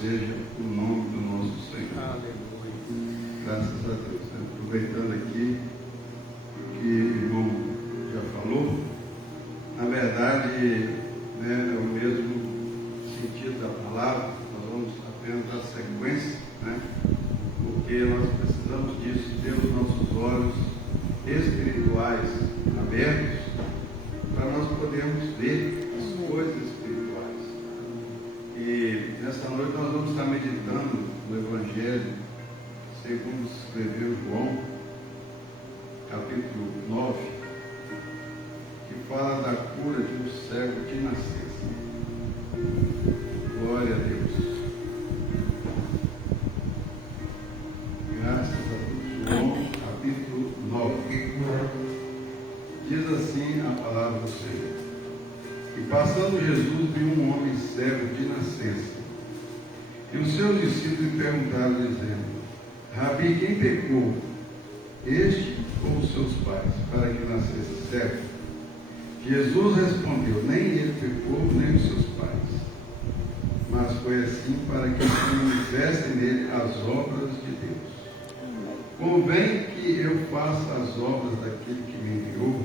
seja o nome do nosso Senhor. Aleluia. Graças a Deus. Aproveitando aqui o que o irmão já falou, na verdade, né, é o mesmo sentido da palavra. Nós vamos apenas dar sequência, né, porque nós precisamos disso, ter os nossos olhos espirituais abertos para nós podermos ver as coisas espirituais. E nessa noite nós vamos estar meditando no Evangelho segundo escreveu João, capítulo 9, que fala da cura de um cego de nascença. Glória a Deus. Graças a Deus. João, capítulo 9. Diz assim a palavra do Senhor. E passando Jesus viu um homem cego de nascença. E os seus discípulos lhe perguntaram, dizendo: Rabi, quem pecou, este ou os seus pais, para que nascesse cego? Jesus respondeu: nem ele pecou, nem os seus pais, mas foi assim para que se manifestem nele as obras de Deus. Convém que eu faça as obras daquele que me enviou,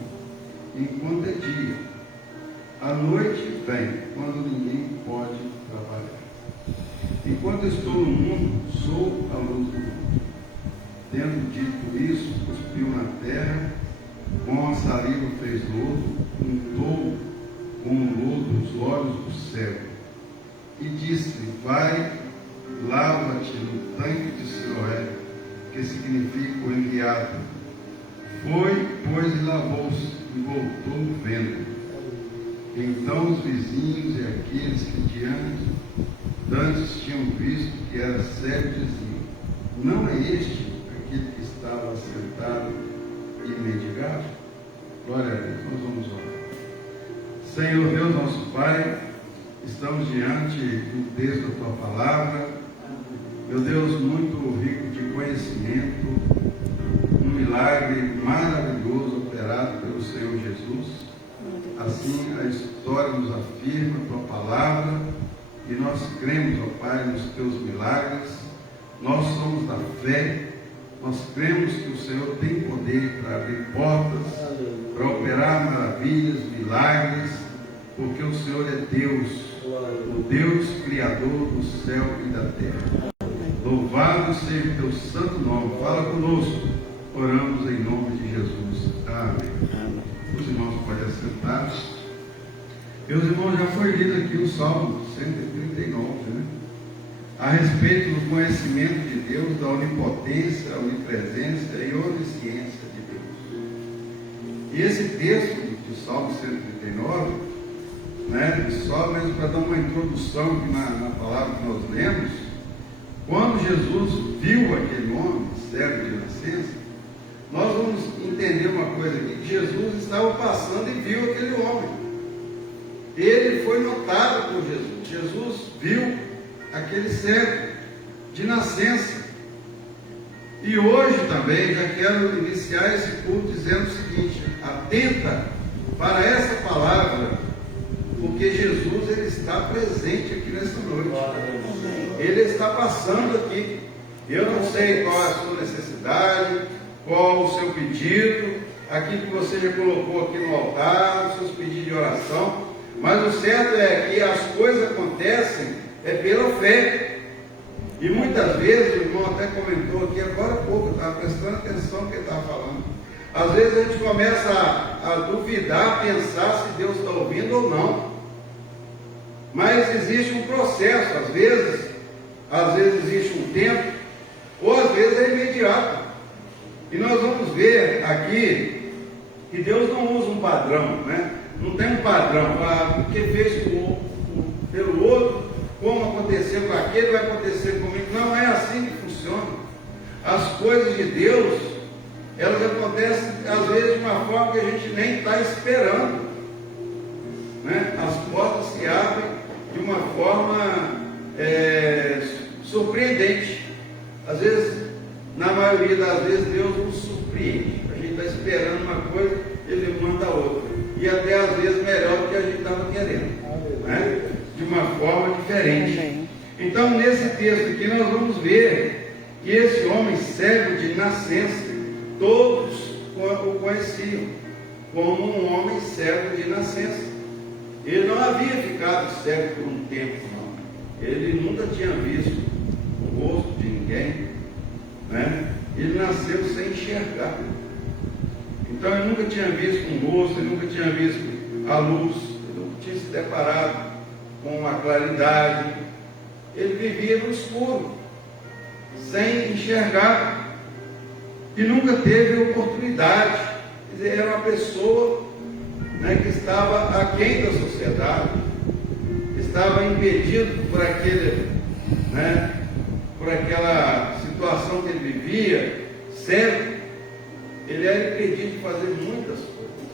enquanto é dia. A noite vem, quando ninguém pode trabalhar. Enquanto estou no mundo, sou a luz do mundo. Tendo dito isso, cuspiu na terra, com a saliva fez lodo, untou com o lodo os olhos do cego, e disse-lhe: vai, lava-te no tanque de Siloé, que significa o enviado. Foi, pois, e lavou-se, e voltou vendo. Então os vizinhos e aqueles que antes tinham visto que era cego diziam: não é este aquele que estava sentado e mendigava? Glória a Deus. Nós vamos orar. Senhor Deus, nosso Pai, estamos diante do texto da Tua palavra. Meu Deus, muito rico de conhecimento, um milagre maravilhoso operado pelo Senhor Jesus. Assim a história nos afirma a Tua palavra, e nós cremos, ó Pai, nos Teus milagres. Nós somos da fé, nós cremos que o Senhor tem poder para abrir portas, para operar maravilhas, milagres, porque o Senhor é Deus, o Deus Criador do céu e da terra. Louvado seja o Teu santo nome. Fala conosco, oramos em nome de Jesus. Amém. Os irmãos podem assentar. Meus irmãos, já foi lido aqui o Salmo 139, né? A respeito do conhecimento de Deus, da onipotência, onipresença e onisciência de Deus. E esse texto do Salmo 139, né, só mesmo para dar uma introdução aqui na palavra que nós lemos, quando Jesus viu aquele homem cego de nascença, nós vamos entender uma coisa aqui, que Jesus estava passando e viu aquele homem. Ele foi notado por Jesus. Jesus viu aquele cego de nascença. E hoje também já quero iniciar esse culto dizendo o seguinte: atenta para essa palavra, porque Jesus ele está presente aqui nessa noite. Ele está passando aqui. Eu não sei qual é a sua necessidade, qual o seu pedido, aqui que você já colocou aqui no altar, os seus pedidos de oração, mas o certo é que as coisas acontecem pela fé. E muitas vezes, o irmão até comentou aqui agora há pouco, eu estava prestando atenção no que ele estava falando. Às vezes a gente começa a duvidar, a pensar se Deus está ouvindo ou não. Mas existe um processo, às vezes existe um tempo, ou às vezes é imediato. E nós vamos ver aqui que Deus não usa um padrão, né? Não tem um padrão, porque fez pelo outro, como aconteceu com aquele, vai acontecer comigo. Não é assim que funciona. As coisas de Deus, elas acontecem às vezes de uma forma que a gente nem está esperando, né? As portas se abrem de uma forma surpreendente. Às vezes, na maioria das vezes, Deus nos surpreende. A gente está esperando uma coisa, Ele manda outra. E até às vezes melhor do que a gente estava querendo, né? De uma forma diferente. Então Então, nesse texto aqui, nós vamos ver que esse homem cego de nascença, todos o conheciam como um homem cego de nascença. Ele não havia ficado cego por um tempo, não. Ele nunca tinha visto o rosto de ninguém, né? Ele nasceu sem enxergar. Então ele nunca tinha visto um rosto, ele nunca tinha visto a luz, ele nunca tinha se deparado com a claridade. Ele vivia no escuro, sem enxergar, e nunca teve oportunidade. Quer dizer, era uma pessoa, né, que estava aquém da sociedade, estava impedido por aquele, né, por aquela situação que ele vivia, cego. Ele era impedido de fazer muitas coisas,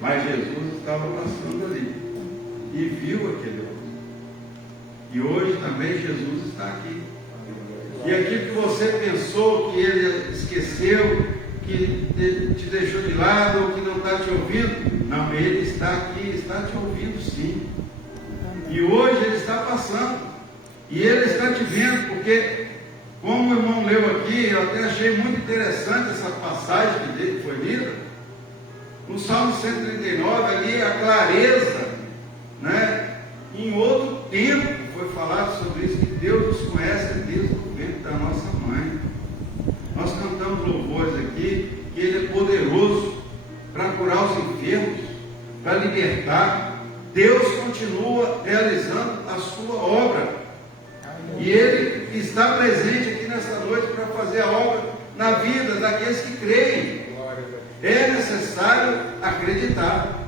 mas Jesus estava passando ali e viu aquele homem. E hoje também Jesus está aqui. E aquilo que você pensou que ele esqueceu, que te deixou de lado, ou que não está te ouvindo, não, ele está aqui, está te ouvindo sim. E hoje ele está passando, e ele está te vendo, porque, como o irmão leu aqui, eu até achei muito interessante essa passagem que foi lida, no Salmo 139, ali a clareza, né? Em outro tempo foi falado sobre isso, que Deus nos conhece desde o ventre da nossa mãe. Nós cantamos louvores aqui, que Ele é poderoso para curar os enfermos, para libertar. Deus continua realizando a sua obra. E Ele está presente aqui nessa noite para fazer a obra na vida daqueles que creem. É necessário acreditar.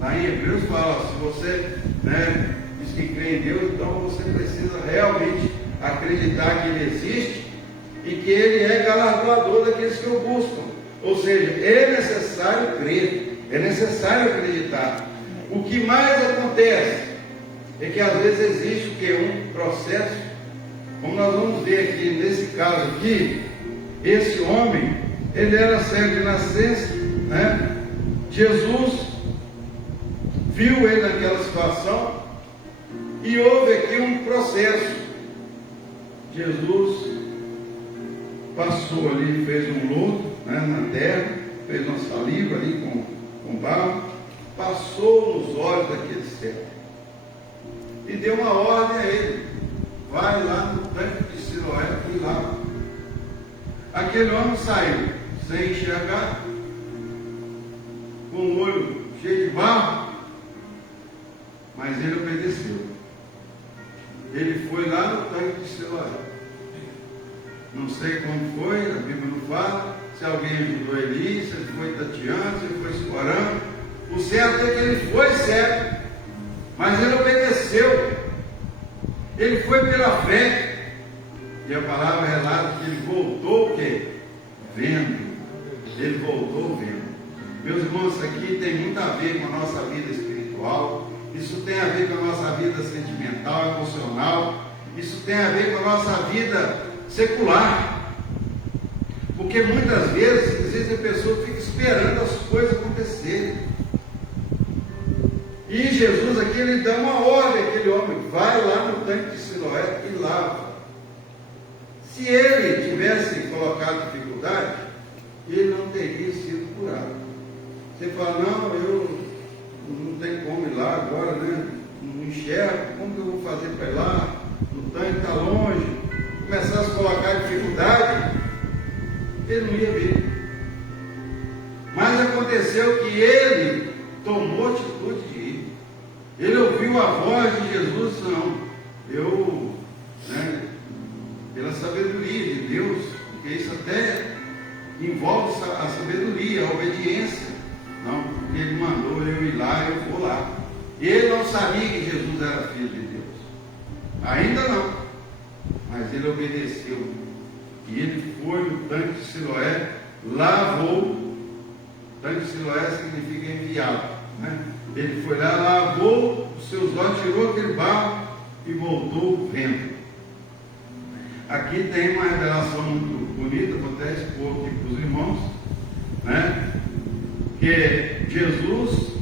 Lá em Hebreus fala, se você, né, diz que crê em Deus, então você precisa realmente acreditar que Ele existe e que Ele é galardoador daqueles que o buscam. Ou seja, é necessário crer, é necessário acreditar. O que mais acontece é que às vezes existe o que? Um processo, como nós vamos ver aqui nesse caso aqui, esse homem, ele era cego de nascença, né? Jesus viu ele naquela situação e houve aqui um processo. Jesus passou ali, fez um lodo, né, na terra, fez uma saliva ali com barro, passou nos olhos daquele cego e deu uma ordem a ele: vai lá no tanque de Siloé e lava. Aquele homem saiu sem enxergar, com o olho cheio de barro, mas ele obedeceu. Ele foi lá no tanque de Siloé. Não sei como foi, a Bíblia não fala, se alguém ajudou ele, se ele foi tateando, se ele foi escorando. O certo é que ele foi cego, mas ele obedeceu. Ele foi pela fé. E a palavra relata que ele voltou o quê? Vendo. Ele voltou vendo. Meus irmãos, isso aqui tem muito a ver com a nossa vida espiritual. Isso tem a ver com a nossa vida sentimental, emocional. Isso tem a ver com a nossa vida secular. Porque muitas vezes existe a pessoa que fica esperando as coisas acontecerem. E Jesus aqui, ele dá uma ordem àquele homem: vai lá no tanque de Siloé e lava. Se ele tivesse colocado dificuldade, ele não teria sido curado. Você fala, não, eu não tenho como ir lá agora, né? Não enxergo, como que eu vou fazer para ir lá? O tanque está longe. Começasse a colocar dificuldade, ele não ia ver. Mas aconteceu que ele tomou atitude de ir. Ele ouviu a voz de Jesus, não, eu, né, pela sabedoria de Deus, porque isso até envolve a sabedoria, a obediência. Não, porque ele mandou eu ir lá, eu vou lá. Ele não sabia que Jesus era filho de Deus. Ainda não. Mas ele obedeceu. E ele foi no tanque de Siloé, lavou. Tanque de Siloé significa enviado, né? Ele foi lá, lavou os seus olhos, tirou aquele barro e voltou vendo. Aqui tem uma revelação muito bonita, vou até expor aqui para os irmãos, né? Que Jesus,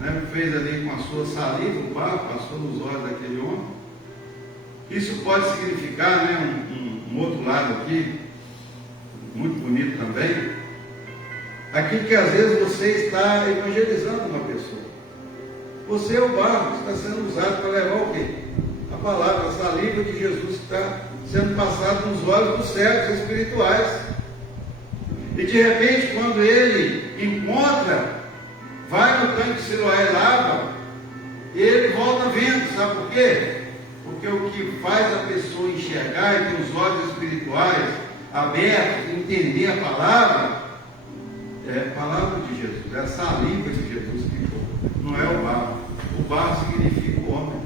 né, fez ali com a sua saliva, o barro, passou nos olhos daquele homem, Isso pode significar, né, um outro lado aqui, muito bonito também, aqui que às vezes você está evangelizando uma pessoa. Você é o barro que está sendo usado para levar o quê? A palavra, a saliva de Jesus que está sendo passada nos olhos dos cegos espirituais. E de repente, quando ele encontra, vai no tanque de Siloé e lava, ele volta vendo. Sabe por quê? Porque o que faz a pessoa enxergar e ter os olhos espirituais abertos, entender a palavra, é a palavra de Jesus, é a saliva de Jesus que for, não é o barro. O barro significa o homem,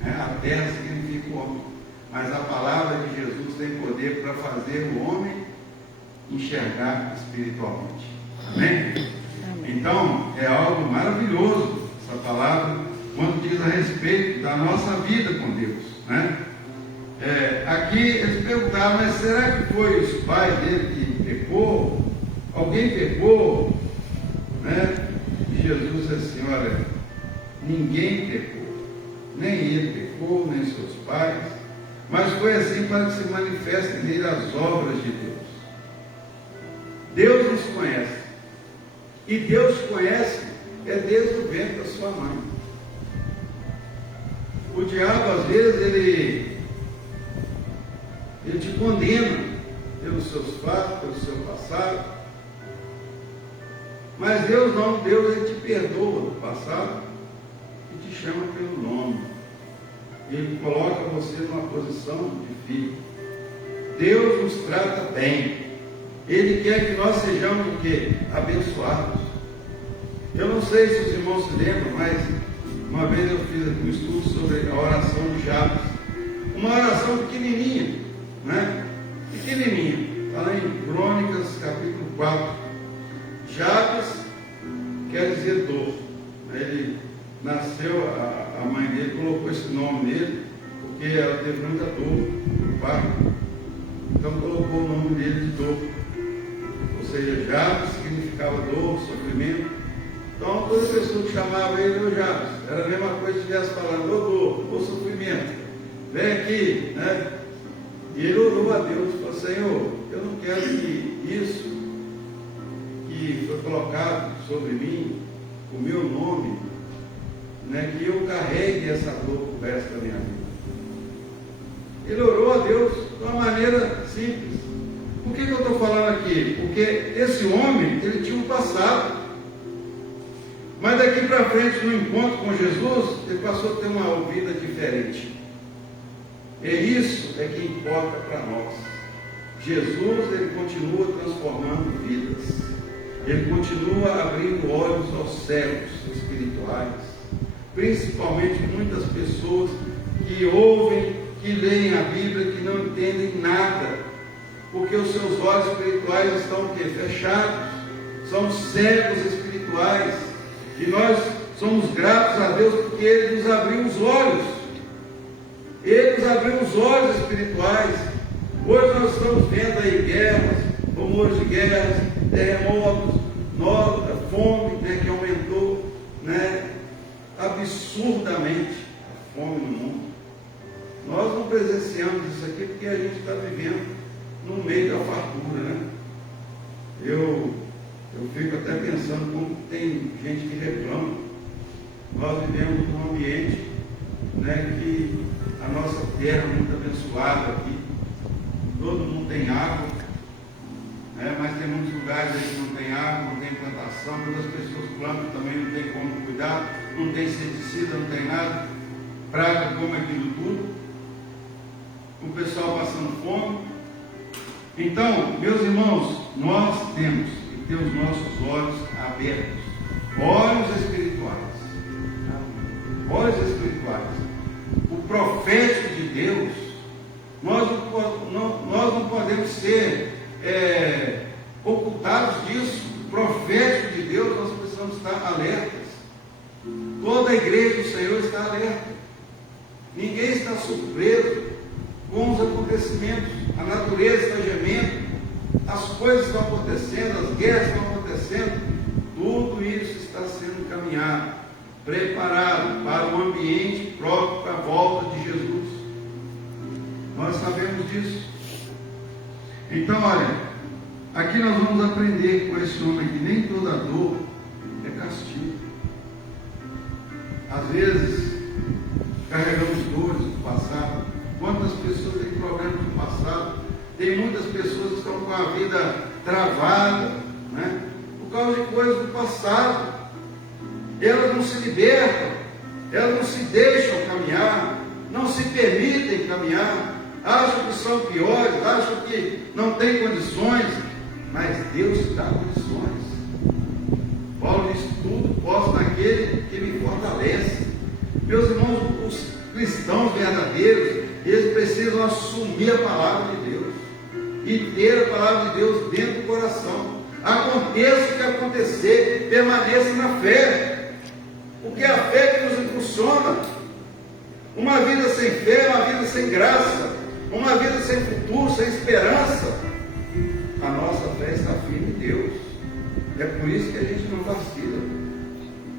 né? A terra significa o homem, mas a palavra de Jesus tem poder para fazer o homem enxergar espiritualmente. Amém? Então, é algo maravilhoso essa palavra, quando diz a respeito da nossa vida com Deus, né? Aqui eles perguntaram, mas será que foi os pais dele que pecou? Alguém pecou? Né? E Jesus disse assim, olha, ninguém pecou, nem ele pecou, nem seus pais, mas foi assim para que se manifestem nele as obras de Deus. Deus nos conhece, e Deus te conhece desde o ventre da sua mãe. O diabo, às vezes, ele te condena pelos seus fatos, pelo seu passado. Mas Deus não, Deus ele te perdoa do passado e te chama pelo nome. Ele coloca você numa posição de filho. Deus nos trata bem. Ele quer que nós sejamos o quê? Abençoados. Eu não sei se os irmãos se lembram, mas uma vez eu fiz um estudo sobre a oração de Jabes. Uma oração pequenininha, né? Pequenininha. Está lá em Crônicas, capítulo 4. Jabes quer dizer dor. Ele nasceu, a mãe dele colocou esse nome nele, porque ela teve muita dor no parto. Então colocou o nome dele de dor. Ou seja, Jabes significava dor, sofrimento. Então toda pessoa que chamava ele, ô Jabes, era a mesma coisa que estivesse falando, ô dor, ô sofrimento, vem aqui, né? E ele orou a Deus, falou, Senhor, eu não quero que isso que foi colocado sobre mim, o meu nome, né, que eu carregue essa dor pro resto da minha vida. Ele orou a Deus de uma maneira simples. Por que eu estou falando aqui? Porque esse homem, ele tinha um passado. Mas daqui para frente, no encontro com Jesus, ele passou a ter uma vida diferente. E isso é que importa para nós. Jesus, ele continua transformando vidas. Ele continua abrindo olhos aos cegos espirituais. Principalmente muitas pessoas que ouvem, que leem a Bíblia, que não entendem nada. Porque os seus olhos espirituais estão o quê? Fechados. São cegos espirituais. E nós somos gratos a Deus porque Ele nos abriu os olhos. Ele nos abriu os olhos espirituais. Hoje nós estamos vendo aí guerras, rumores de guerras, terremotos, fome, né, que aumentou, né, absurdamente a fome no mundo. Nós não presenciamos isso aqui porque a gente está vivendo no meio da fartura, né? Eu fico até pensando como tem gente que reclama. Nós vivemos num ambiente, né, que a nossa terra é muito abençoada aqui. Todo mundo tem água, né, mas tem muitos lugares aí que não tem água, não tem plantação, muitas pessoas plantam também, não tem como cuidar, não tem inseticida, não tem nada, praga come aquilo tudo, o pessoal passando fome. Então, meus irmãos, nós temos que ter os nossos olhos abertos, olhos espirituais. Olhos espirituais. O profético de Deus, nós não podemos ser ocultados disso. O profético de Deus, nós precisamos estar alertas. Toda a igreja do Senhor está alerta. Ninguém está surpreso com os acontecimentos. A natureza está gemendo, as coisas estão acontecendo, as guerras estão acontecendo. Tudo isso está sendo encaminhado, preparado para um ambiente próprio para a volta de Jesus. disso. Então, olha, aqui nós vamos aprender com esse homem que nem toda dor é castigo. Às vezes, carregamos dores do passado. Quantas pessoas têm problemas do passado? Tem muitas pessoas que estão com a vida travada, né? Por causa de coisas do passado. Elas não se libertam, elas não se deixam caminhar, não se permitem caminhar, acham que são piores, acham que não têm condições, mas Deus dá condições. Paulo diz: tudo posso naquele que me fortalece. Meus irmãos, os cristãos verdadeiros, eles precisam assumir a palavra de Deus e ter a palavra de Deus dentro do coração. Aconteça o que acontecer, permaneça na fé, porque é a fé que nos impulsiona. Uma vida sem fé é uma vida sem graça, uma vida sem futuro, sem esperança. A nossa fé está firme em Deus. É por isso que a gente não vacila,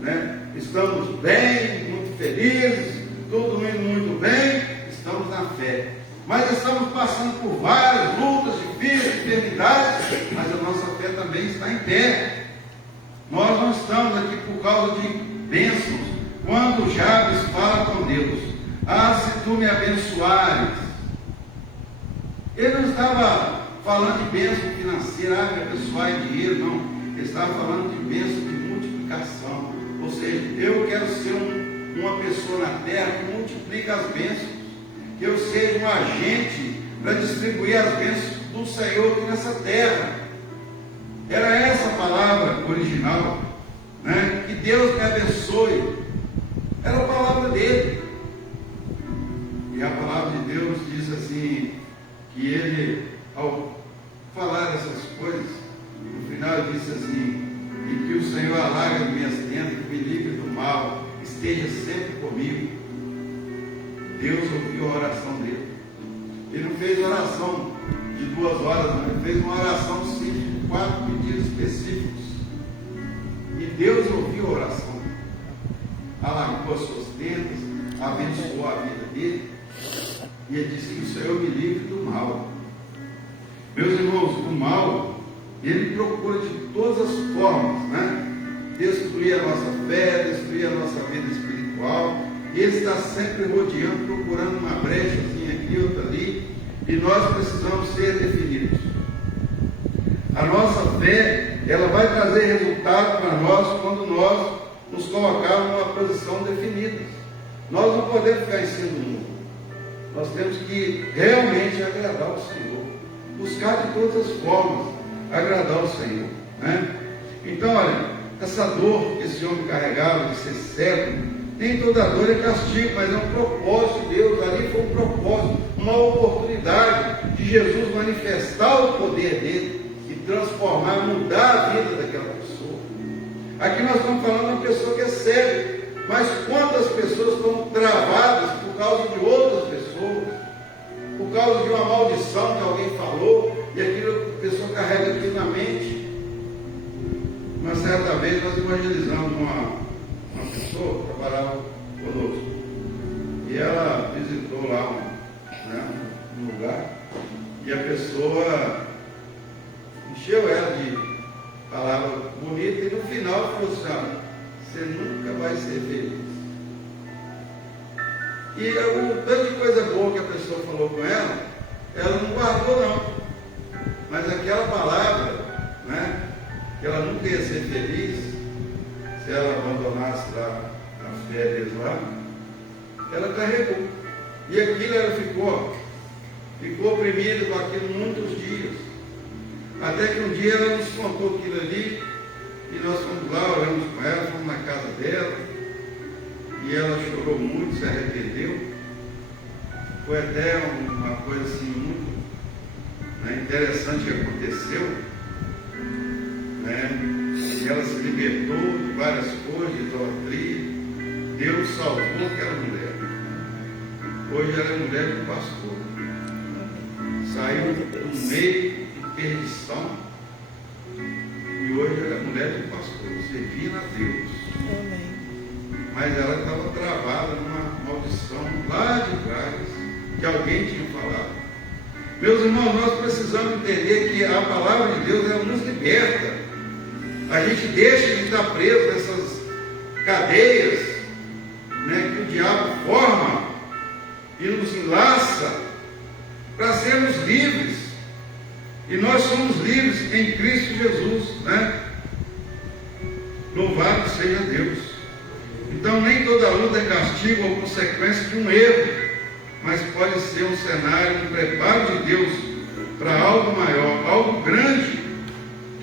né? Estamos bem, muito felizes, tudo indo muito bem, estamos na fé. Mas estamos passando por várias lutas, difíceis, enfermidades, mas a nossa fé também está em pé. Nós não estamos aqui por causa de bênçãos. Quando Jabes fala com Deus: ah, se tu me abençoares. Ele não estava falando de bênção financeira, ah, me abençoar em dinheiro, não. Ele estava falando de bênção de multiplicação. Ou seja, eu quero ser uma pessoa na terra que multiplica as bênçãos. Que eu seja um agente para distribuir as bênçãos do Senhor aqui nessa terra. Era essa a palavra original, né? Que Deus me abençoe. Era a palavra dele. E a palavra de Deus diz assim, que ele, ao falar essas coisas, no final ele disse assim: e que o Senhor alargue minhas tendas, me livre do mal, esteja sempre comigo. Deus ouviu a oração dele. Ele não fez oração de 2 horas, não. Ele fez uma oração simples, 4 pedidos específicos. E Deus ouviu a oração. Alargou as suas tendas, abençoou a vida dele. E ele disse que o Senhor me livre do mal. Meus irmãos, o mal, ele procura de todas as formas, né? Destruir a nossa fé, destruir a nossa vida espiritual. Ele está sempre rodeando, procurando uma brechazinha aqui, outra ali, e nós precisamos ser definidos. A nossa fé, ela vai trazer resultado para nós quando nós nos colocarmos numa posição definida. Nós não podemos ficar em cima do mundo. Nós temos que realmente agradar o Senhor, buscar de todas as formas agradar o Senhor, né? Então, olha, essa dor que esse homem carregava de ser cego, nem toda dor é castigo, mas é um propósito de Deus. Ali foi um propósito, uma oportunidade de Jesus manifestar o poder dele e transformar, mudar a vida daquela pessoa. Aqui nós estamos falando de uma pessoa que é cega, mas quantas pessoas estão travadas por causa de outras pessoas, por causa de uma maldição que alguém falou, e aquilo a pessoa carrega aqui na mente. Uma certa vez nós evangelizamos uma pessoa que trabalhava conosco, e ela visitou lá um lugar, e a pessoa encheu ela de palavras bonitas, e no final falou assim: ah, você nunca vai ser feliz. E o tanto de coisa boa que a pessoa falou com ela não guardou não, mas aquela palavra, né, que ela nunca ia ser feliz se ela abandonasse lá as férias lá, ela carregou. E aquilo ela ficou oprimida com aquilo muitos dias. Até que um dia ela nos contou aquilo ali, e nós fomos lá, oramos com ela, fomos na casa dela, e ela chorou muito, se arrependeu. Foi até uma coisa assim muito, né, interessante que aconteceu, né? E ela se libertou de várias coisas, de idolatria. Deus salvou aquela mulher. Hoje ela é mulher de pastor. Saiu do meio de perdição. E hoje ela é mulher de pastor, servindo a Deus. Amém. Mas ela estava travada numa maldição lá de trás, que alguém tinha falado. Meus irmãos, nós precisamos entender que a palavra de Deus, ela nos liberta. A gente deixa de estar preso nessas cadeias, né, que o diabo forma e nos enlaça para sermos livres. E nós somos livres em Cristo Jesus, né? Louvado seja Deus. Então nem toda luta é castigo ou consequência de um erro, mas pode ser um cenário, um preparo de Deus para algo maior, algo grande,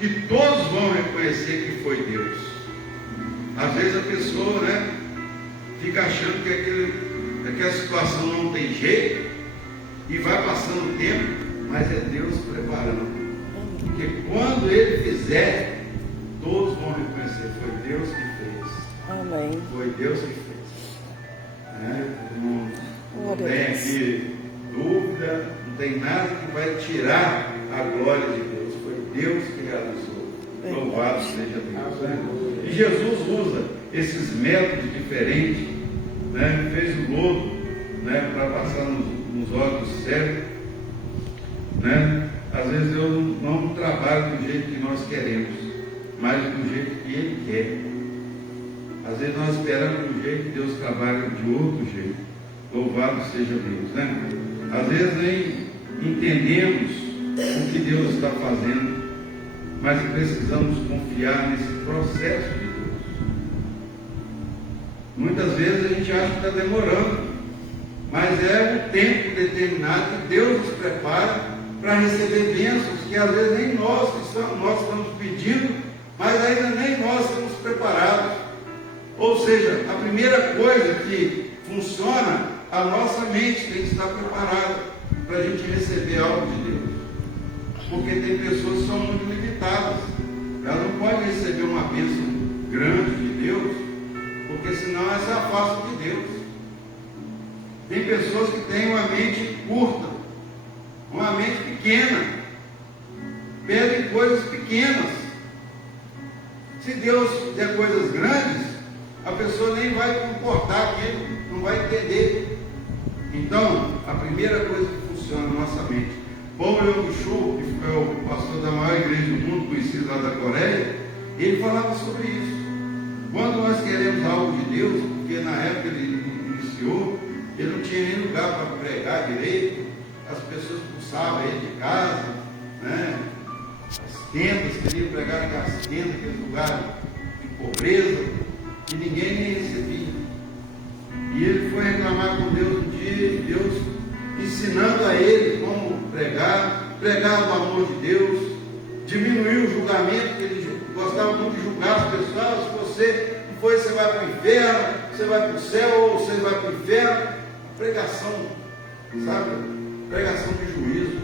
que todos vão reconhecer que foi Deus. Às vezes a pessoa, né, fica achando que aquela situação não tem jeito, e vai passando o tempo, mas é Deus preparando. Porque quando Ele fizer, todos vão reconhecer, foi Deus que fez. Amém. Foi Deus que fez. Né? Não tem aqui dúvida, não tem nada que vai tirar a glória de Deus. Foi Deus que realizou. Louvado seja Deus. Né? E Jesus usa esses métodos diferentes, né? Fez o lodo, né, para passar nos olhos do cego, né? Às vezes Deus não trabalha do jeito que nós queremos, mas do jeito que Ele quer. Às vezes nós esperamos do jeito que Deus trabalha de outro jeito. Louvado seja Deus, né? Às vezes nem entendemos o que Deus está fazendo, mas precisamos confiar nesse processo de Deus. Muitas vezes a gente acha que está demorando, mas é um tempo determinado que Deus nos prepara para receber bênçãos que às vezes nem nós estamos pedindo, mas ainda nem nós estamos preparados. Ou seja, a primeira coisa que funciona, a nossa mente tem que estar preparada para a gente receber algo de Deus. Porque tem pessoas que são muito limitadas. Elas não podem receber uma bênção grande de Deus, porque senão elas se afastam de Deus. Tem pessoas que têm uma mente curta, uma mente pequena, pedem coisas pequenas. Se Deus der coisas grandes, a pessoa nem vai comportar aquilo, não vai entender. Então, a primeira coisa que funciona na nossa mente. Bom Yong-Chul, que foi o pastor da maior igreja do mundo, conhecido lá da Coreia, ele falava sobre isso. Quando nós queremos algo de Deus, porque na época ele iniciou, ele não tinha nem lugar para pregar direito, as pessoas expulsavam ele de casa, né? As tendas, queriam pregar nas tendas, aquele lugar de pobreza, e ninguém nem recebia. E ele foi reclamar com Deus um dia, e Deus ensinando a ele como pregar do amor de Deus, diminuir o julgamento, que ele gostava muito de julgar as pessoas. Se você não foi, você vai para o inferno, você vai para o céu, ou você vai para o inferno. Pregação, sabe? Pregação de juízo.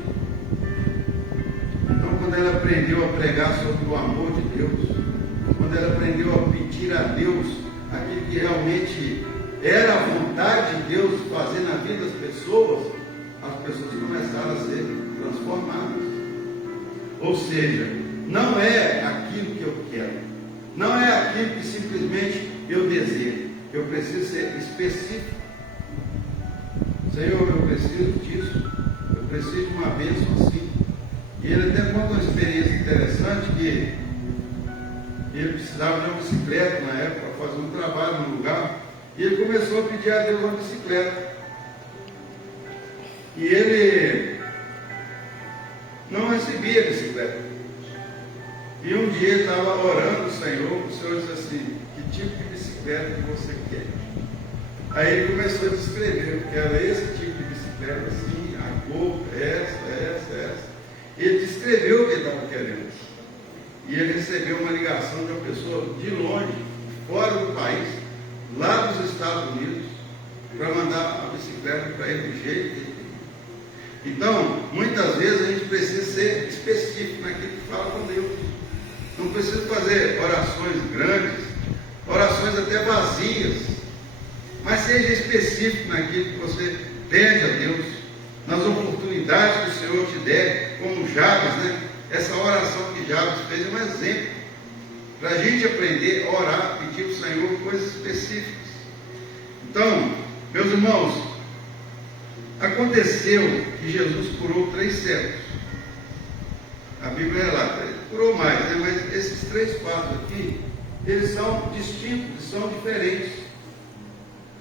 Então, quando ela aprendeu a pregar sobre o amor de Deus, quando ela aprendeu a pedir a Deus aquilo que realmente era a vontade de Deus fazer na vida das pessoas, as pessoas começaram a ser transformadas. Ou seja, não é aquilo que eu quero, não é aquilo que simplesmente eu desejo. Eu preciso ser específico. Senhor, eu preciso disso, eu preciso de uma bênção assim. E ele até conta uma experiência interessante, que ele precisava de uma bicicleta na época para fazer um trabalho no lugar, e ele começou a pedir a Deus uma bicicleta. E ele não recebia a bicicleta. E um dia ele estava orando o Senhor disse assim: que tipo de bicicleta que você quer? Aí ele começou a descrever, que era esse tipo de bicicleta, assim, a cor, essa. Ele descreveu o que ele estava querendo. E ele recebeu uma ligação de uma pessoa de longe, fora do país, lá dos Estados Unidos, para mandar a bicicleta para ele do jeito que ele queria. Então, muitas vezes a gente precisa ser específico naquilo que fala com Deus. Não precisa fazer orações grandes, orações até vazias, mas seja específico naquilo que você pede a Deus, nas oportunidades que o Senhor te der, como Jabes, né? Essa oração que Jabes fez é um exemplo para a gente aprender a orar, pedir ao Senhor coisas específicas. Então, meus irmãos, Aconteceu que Jesus curou 3 cegos. A Bíblia relata, ele curou mais, né? Mas esses 3 fatos aqui, eles são distintos, são diferentes.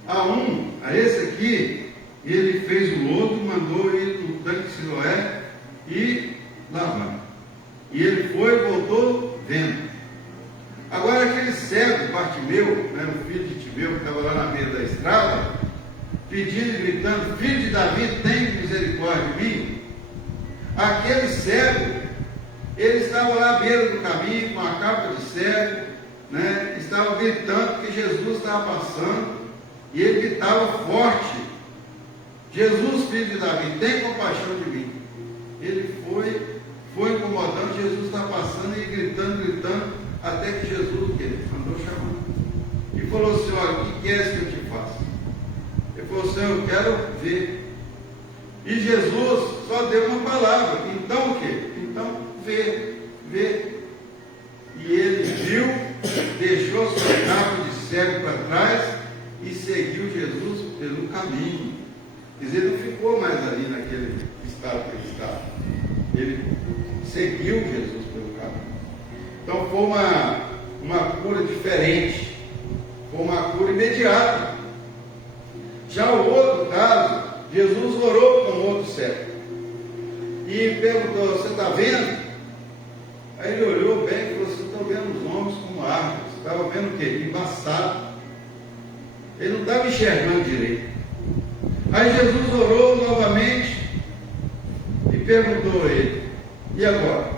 A esse aqui, ele fez o lodo, mandou ir no tanque de Siloé e lavar. E ele foi e voltou vendo. Agora aquele cego, Bartimeu, né, o filho de Timeu, que estava lá na beira da estrada, pedindo e gritando: filho de Davi, tem misericórdia de mim. Aquele cego, ele estava lá à beira do caminho, com a capa de cego, né, estava gritando que Jesus estava passando, e ele gritava forte: Jesus, filho de Davi, tem compaixão de mim. Ele foi incomodando, Jesus está passando e gritando, até que Jesus mandou chamar. E falou assim: olha, o que queres que eu te faça? Ele falou assim: eu quero ver. E Jesus só deu uma palavra. Então o quê? Então vê. E ele viu, deixou sua capa de cego para trás e seguiu Jesus pelo caminho. Quer dizer, ele não ficou mais ali naquele estado que ele estava. Ele seguiu Jesus pelo caminho. Então foi uma cura diferente, foi uma cura imediata. Já o outro caso, Jesus orou com o outro cego e perguntou: você está vendo? Aí ele olhou bem e falou assim: estou vendo os homens como árvores. Estava vendo o quê? Embaçado. Ele não estava enxergando direito. Aí Jesus orou novamente e perguntou a ele: e agora?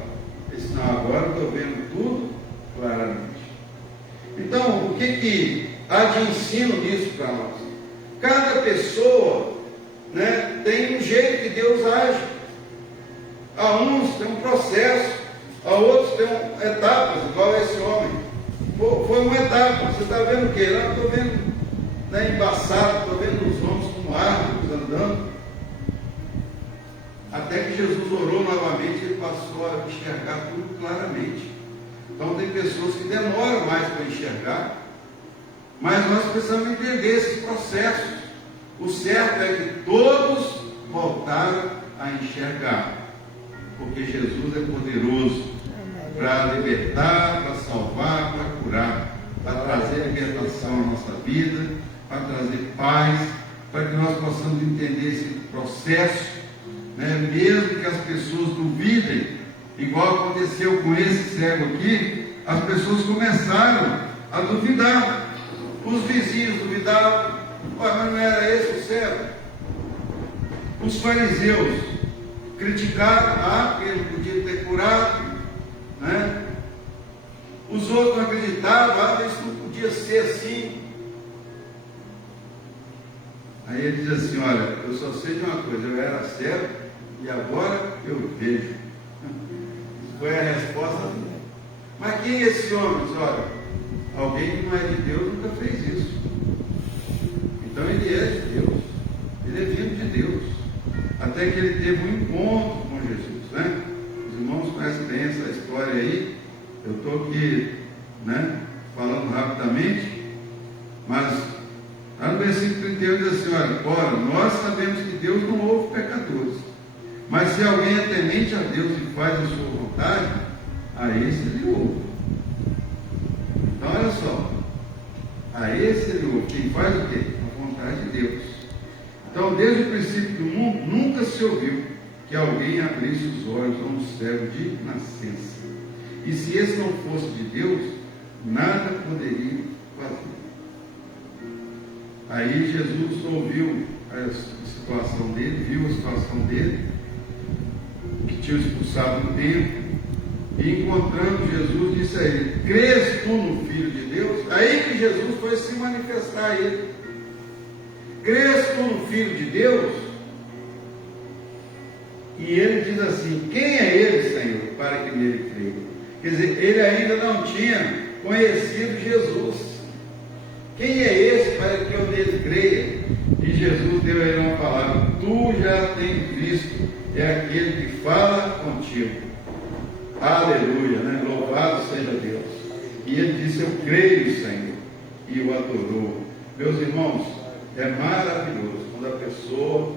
Ele disse: não, agora estou vendo tudo claramente. Então, o que há de ensino nisso para nós? Cada pessoa, né, tem um jeito que Deus age. A uns tem um processo, a outros tem etapas, igual esse homem. Foi uma etapa. Você está vendo o quê? Lá estou vendo, né, embaçado, estou vendo os homens como árvores andando. Até que Jesus orou novamente e ele passou a enxergar tudo claramente. Então tem pessoas que demoram mais para enxergar, mas nós precisamos entender esses processos. O certo é que todos voltaram a enxergar, porque Jesus é poderoso para libertar, para salvar, para curar, para trazer libertação à nossa vida, para trazer paz, para que nós possamos entender esse processo, né? Mesmo que as pessoas duvidem, igual aconteceu com esse cego aqui, as pessoas começaram a duvidar. Os vizinhos duvidavam: mas não era esse o cego? Os fariseus criticaram: porque ele não podia ter curado, né? Os outros não acreditavam: isso não podia ser assim. Aí ele diz assim: olha, eu só sei de uma coisa, eu era cego e agora eu vejo. Isso foi a resposta dele. Mas quem é esse homem? Diz: olha, alguém que não é de Deus nunca fez isso. Então ele é de Deus, ele é vindo de Deus. Até que ele teve um encontro com Jesus, né? Os irmãos conhecem bem essa história aí. Eu estou aqui, né, falando rapidamente, mas lá no versículo 31 diz assim: olha, ora, nós sabemos que Deus não ouve pecadores, mas se alguém é temente a Deus e faz a sua vontade, a esse ele ouve. Então olha só, a esse ele ouve. Quem faz o quê? A vontade de Deus. Então, desde o princípio do mundo, nunca se ouviu que alguém abrisse os olhos a um cego de nascença. E se esse não fosse de Deus, nada poderia fazer. Aí Jesus ouviu a situação dele, viu a situação dele, que tinha expulsado o tempo, e encontrando Jesus, disse a ele: crês tu no Filho de Deus? Aí que Jesus foi se manifestar a ele. Crês tu no Filho de Deus? E ele diz assim: quem é ele, Senhor, para que nele creia? Quer dizer, ele ainda não tinha conhecido Jesus. Quem é esse para que eu nele creia? E Jesus deu a ele uma palavra: tu já tens visto, é aquele que fala contigo. Aleluia, né? Louvado seja Deus. E ele disse: eu creio, Senhor. E o adorou. Meus irmãos, é maravilhoso quando a pessoa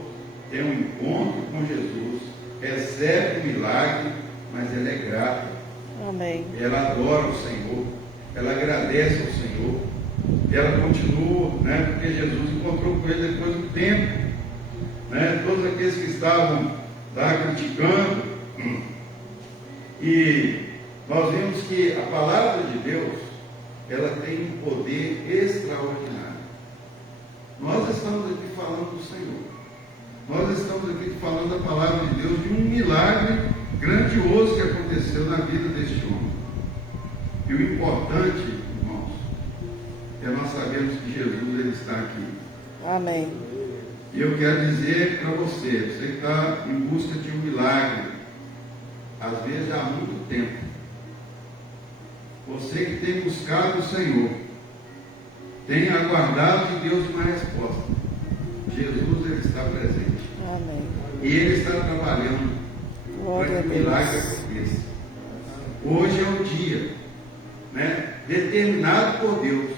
tem um encontro com Jesus, recebe o milagre, mas ela é grata. Amém. Ela adora o Senhor, ela agradece ao Senhor, ela continua, né, porque Jesus encontrou com ele depois do tempo, né, todos aqueles que estavam lá criticando, e nós vimos que a palavra de Deus, ela tem um poder extraordinário. Nós estamos aqui falando do Senhor, nós estamos aqui falando da palavra de Deus, de um milagre grandioso que aconteceu na vida deste homem. E o importante, irmãos, é nós sabemos que Jesus ele está aqui. Amém. E eu quero dizer para você que está em busca de um milagre, às vezes há muito tempo, você que tem buscado o Senhor, tem aguardado de Deus uma resposta. Jesus ele está presente. Amém. E ele está trabalhando para que o milagre aconteça. Hoje é o dia, né, determinado por Deus.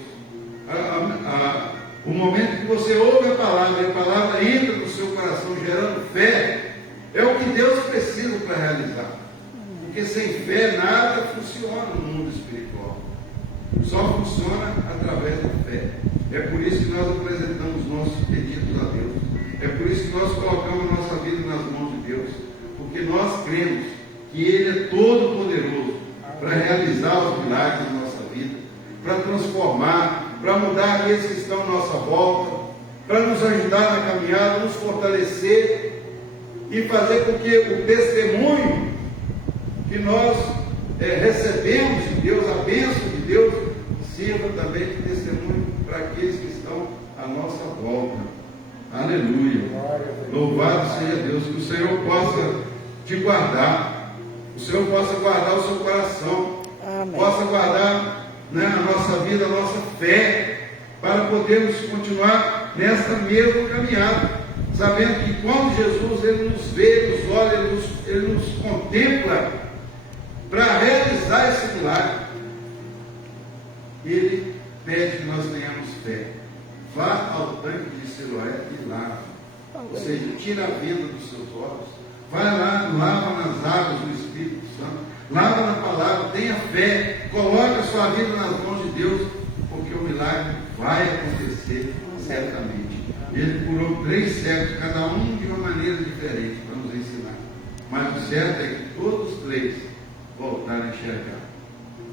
O momento que você ouve a palavra e a palavra entra no seu coração gerando fé, é o que Deus precisa para realizar. Porque sem fé nada funciona no mundo espiritual. Só funciona através da fé. É por isso que nós apresentamos nossos pedidos a Deus. É por isso que nós colocamos nossa vida nas mãos de Deus. Porque nós cremos que Ele é todo poderoso para realizar os milagres na nossa vida, para transformar, para mudar aqueles que estão à nossa volta, para nos ajudar na caminhada, nos fortalecer e fazer com que o testemunho que nós recebemos de Deus, a bênção de Deus, sirva também de testemunho para aqueles que estão à nossa volta. Aleluia. Louvado seja Deus, que o Senhor possa te guardar, o Senhor possa guardar o seu coração, Amém. possa guardar, né, a nossa vida, a nossa fé, para podermos continuar nessa mesma caminhada, sabendo que quando Jesus ele nos vê, ele nos olha, ele nos contempla para realizar esse milagre, ele pede que nós tenhamos fé. Vá ao tanque de Siloé e lava, ou seja, tira a venda dos seus olhos, vai lá, lava nas águas do Espírito Santo, lava na palavra, tenha fé, coloque a sua vida nas mãos de Deus, porque o milagre vai acontecer certamente. Ele curou 3 cegos, cada um de uma maneira diferente, para nos ensinar. Mas o certo é que todos os 3 voltaram a enxergar.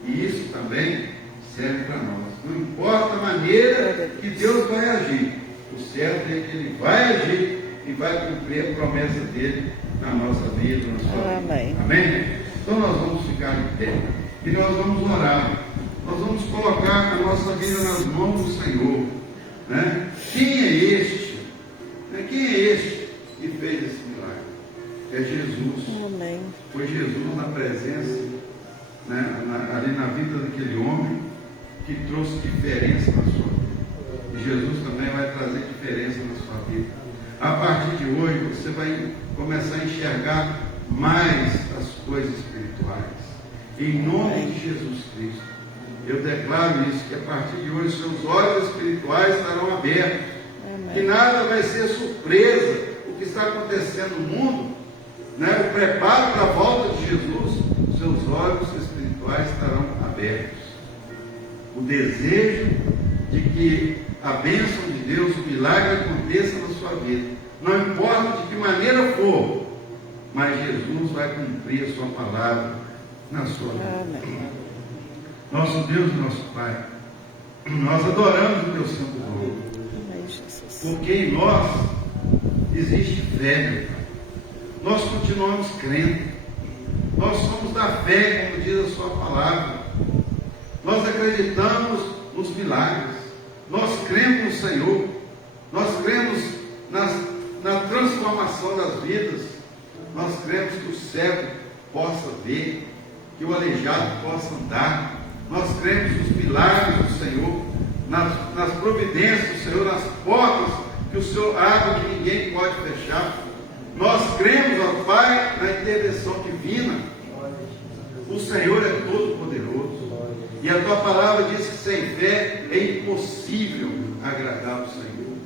E isso também serve para nós. Não importa a maneira que Deus vai agir, o certo é que Ele vai agir e vai cumprir a promessa dele na nossa vida, na sua vida. Amém? Então nós vamos ficar de pé e nós vamos orar. Nós vamos colocar a nossa vida nas mãos do Senhor. Né? Quem é este? Quem é este que fez esse milagre? É Jesus. Amém. Foi Jesus na presença, né, ali na vida daquele homem, que trouxe diferença na sua vida. E Jesus também vai trazer diferença na sua vida. A partir de hoje, você vai começar a enxergar mais as coisas espirituais. Em nome de Jesus Cristo. Eu declaro isso, que a partir de hoje seus olhos espirituais estarão abertos. Amém. Que nada vai ser surpresa o que está acontecendo no mundo, né? O preparo para a volta de Jesus, seus olhos espirituais estarão abertos. O desejo de que a bênção de Deus, o milagre aconteça na sua vida, não importa de que maneira for, mas Jesus vai cumprir a sua palavra na sua vida. Amém. Nosso Deus e nosso Pai, nós adoramos o teu santo nome, porque em nós existe fé, meu Pai. Nós continuamos crendo, nós somos da fé, como diz a sua palavra, nós acreditamos nos milagres, nós cremos no Senhor, nós cremos na transformação das vidas, nós cremos que o cego possa ver, que o aleijado possa andar, nós cremos nos milagres do Senhor, nas providências do Senhor, nas portas que o Senhor abre que ninguém pode fechar. Nós cremos, ó Pai, na intervenção divina. O Senhor é todo poderoso. E a tua palavra diz que sem fé é impossível agradar o Senhor.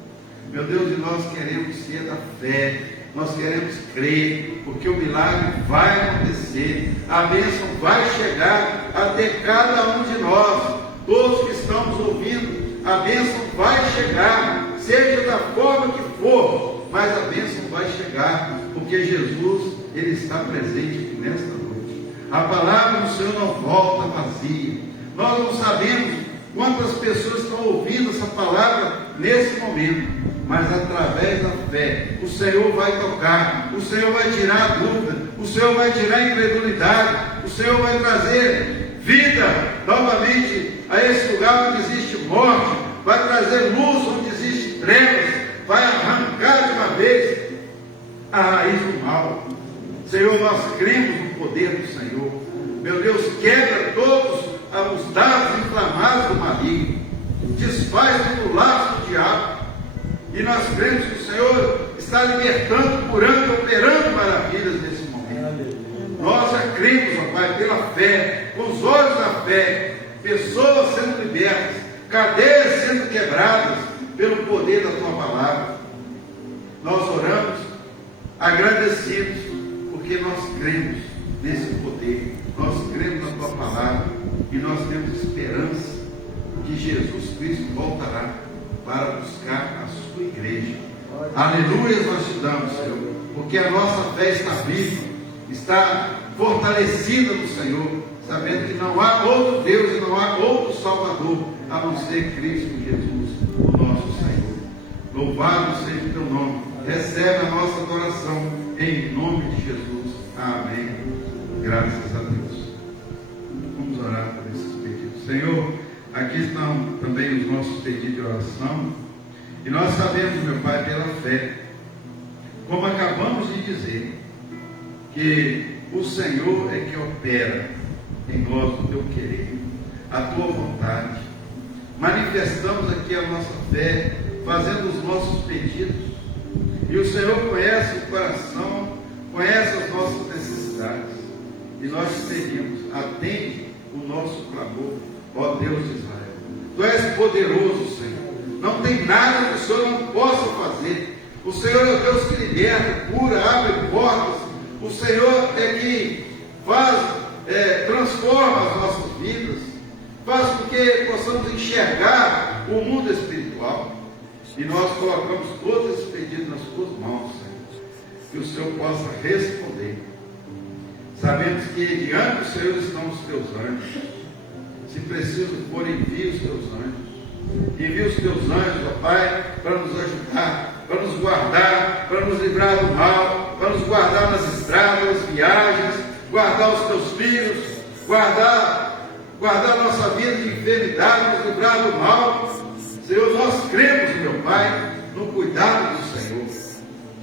Meu Deus, e nós queremos ser da fé, nós queremos crer, porque o milagre vai acontecer, a bênção vai chegar até cada um de nós, todos que estamos ouvindo, a bênção vai chegar, seja da forma que for, mas a bênção vai chegar, porque Jesus, Ele está presente aqui nesta noite. A palavra do Senhor não volta vazia. Nós não sabemos quantas pessoas estão ouvindo essa palavra nesse momento, mas através da fé, o Senhor vai tocar, o Senhor vai tirar a dúvida, o Senhor vai tirar a incredulidade, o Senhor vai trazer vida novamente a esse lugar onde existe morte, vai trazer luz onde existe trevas, vai arrancar de uma vez a raiz do mal. Senhor, nós cremos no poder do Senhor. Meu Deus, quebra todos os dardos inflamados do maligno, desfaz todo o laço do diabo, e nós cremos que o Senhor está libertando, curando, operando maravilhas nesse momento. Nós já cremos, ó Pai, pela fé, com os olhos da fé, pessoas sendo libertas, cadeias sendo quebradas pelo poder da Tua palavra. Nós oramos agradecidos, porque nós cremos nesse poder, nós cremos na Tua palavra, e nós temos esperança que Jesus Cristo voltará para buscar a sua igreja. Aleluia, nós te damos, Senhor, porque a nossa fé está viva, está fortalecida no Senhor, sabendo que não há outro Deus e não há outro Salvador a não ser Cristo Jesus, o nosso Senhor. Louvado seja o teu nome, recebe a nossa adoração em nome de Jesus. Amém. Graças a Deus. Vamos orar por esses pedidos. Senhor, aqui estão também os nossos pedidos de oração, e nós sabemos, meu Pai, pela fé, como acabamos de dizer, que o Senhor é que opera em nós o teu querer, a tua vontade. Manifestamos aqui a nossa fé, fazendo os nossos pedidos, e o Senhor conhece o coração, conhece as nossas necessidades, e nós te pedimos, atende o nosso clamor, ó Deus de Israel. Tu és poderoso, Senhor. Não tem nada que o Senhor não possa fazer. O Senhor é o Deus que liberta, cura, abre portas. O Senhor é que transforma as nossas vidas, faz com que possamos enxergar o mundo espiritual. E nós colocamos todos esses pedidos nas tuas mãos, Senhor. Que o Senhor possa responder. Sabemos que diante do Senhor estão os teus anjos. Se preciso for, envia os teus anjos. Envia os teus anjos, ó Pai, para nos ajudar, para nos guardar, para nos livrar do mal, para nos guardar nas estradas, nas viagens, guardar os teus filhos, guardar a nossa vida de enfermidade, nos livrar do mal. Senhor, nós cremos, meu Pai, no cuidado do Senhor.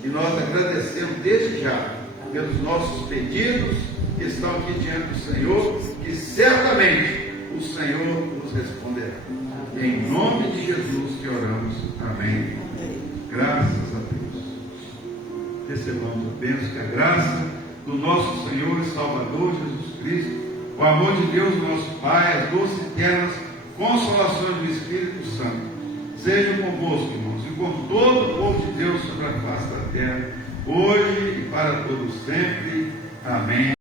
E nós agradecemos desde já pelos nossos pedidos que estão aqui diante do Senhor, que certamente o Senhor nos responderá. Em nome de Jesus que oramos. Amém. Graças a Deus. Recebamos a bênção, que a graça do nosso Senhor e Salvador Jesus Cristo, o amor de Deus, nosso Pai, as doces e eternas consolações do Espírito Santo, sejam convosco, irmãos, e com todo o povo de Deus sobre a face da terra, hoje e para todos sempre. Amém.